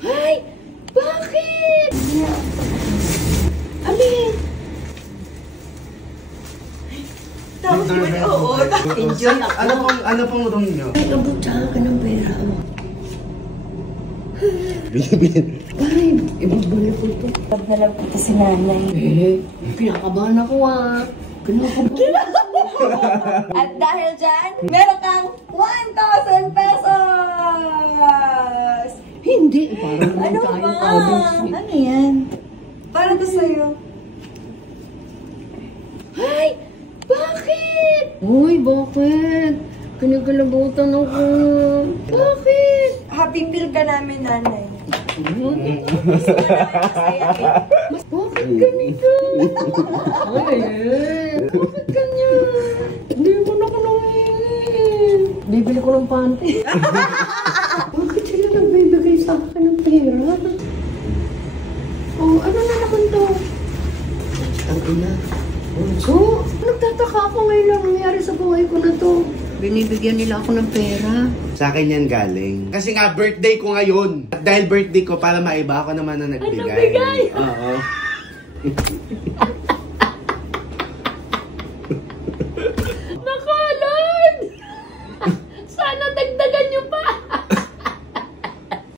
Ay! Bakit? Alin? Tapos mo, oo. Enjoy ako. Ano pang room nyo? Ay, abot sa akin ng pera. Ay, ibabalik ko ito. Pag nalang ito si nanay. Pinakabahan ako Kinakabahan. At dahil dyan, meron kang 1,000 pesos! Hindi, parang Ano tayo ba? kabos. Ano yan? Para to sa'yo. Ay! Bakit? Uy, bakit? Kinagalabutan ako. Bakit? Happy feel ka namin, nanay. Bakit ganito? Ay, bakit ganyan? Hindi mo na ko nangingin. Bibili ko ng panty. Bakit sila nagbibigay sa akin ng pera? Oh, ano na naman to? Ang ina. So, nagtataka ako ngayon lang nangyari sa buhay ko na to. Binibigyan nila ako ng pera. Sa akin yan galing. Kasi nga, birthday ko ngayon. At dahil birthday ko, para maiba ako naman na nagbigay. Nagbigay? Oo.